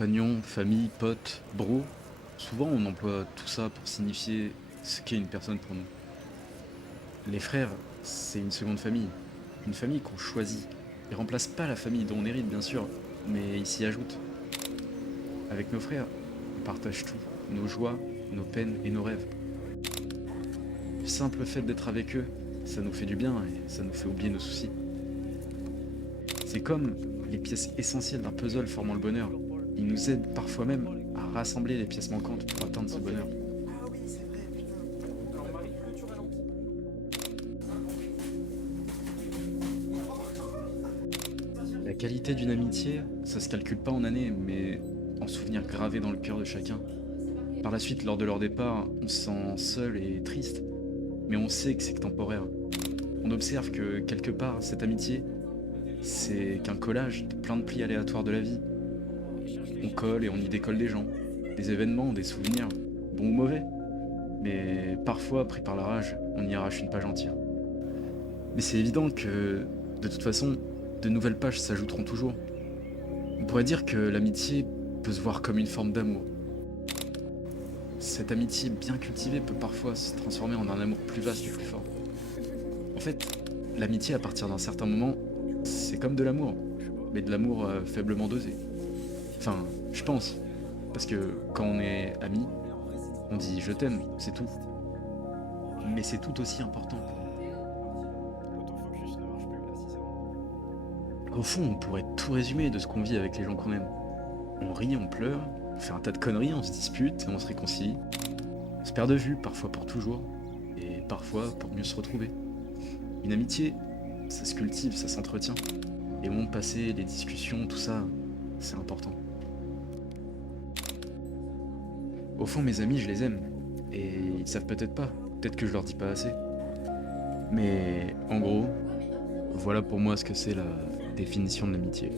Compagnon, famille, pote, bro, souvent on emploie tout ça pour signifier ce qu'est une personne pour nous. Les frères, c'est une seconde famille. Une famille qu'on choisit. Ils remplacent pas la famille dont on hérite, bien sûr, mais ils s'y ajoutent. Avec nos frères, on partage tout. Nos joies, nos peines et nos rêves. Le simple fait d'être avec eux, ça nous fait du bien et ça nous fait oublier nos soucis. C'est comme les pièces essentielles d'un puzzle formant le bonheur. Ils nous aident parfois même à rassembler les pièces manquantes pour atteindre ce bonheur. La qualité d'une amitié, ça se calcule pas en années, mais en souvenirs gravés dans le cœur de chacun. Par la suite, lors de leur départ, on se sent seul et triste, mais on sait que c'est que temporaire. On observe que quelque part, cette amitié, c'est qu'un collage de plein de plis aléatoires de la vie. On colle et on y décolle des gens, des événements, des souvenirs, bons ou mauvais. Mais parfois, pris par la rage, on y arrache une page entière. Mais c'est évident que, de toute façon, de nouvelles pages s'ajouteront toujours. On pourrait dire que l'amitié peut se voir comme une forme d'amour. Cette amitié bien cultivée peut parfois se transformer en un amour plus vaste et plus fort. En fait, l'amitié à partir d'un certain moment, c'est comme de l'amour, mais de l'amour faiblement dosé. Enfin, je pense, parce que quand on est amis, on dit je t'aime, c'est tout. Mais c'est tout aussi important. Au fond, on pourrait tout résumer de ce qu'on vit avec les gens qu'on aime. On rit, on pleure, on fait un tas de conneries, on se dispute et on se réconcilie. On se perd de vue, parfois pour toujours, et parfois pour mieux se retrouver. Une amitié, ça se cultive, ça s'entretient. Les moments passés, les discussions, tout ça, c'est important. Au fond, mes amis, je les aime. Et ils savent peut-être pas. Peut-être que je leur dis pas assez. Mais en gros, voilà pour moi ce que c'est la définition de l'amitié.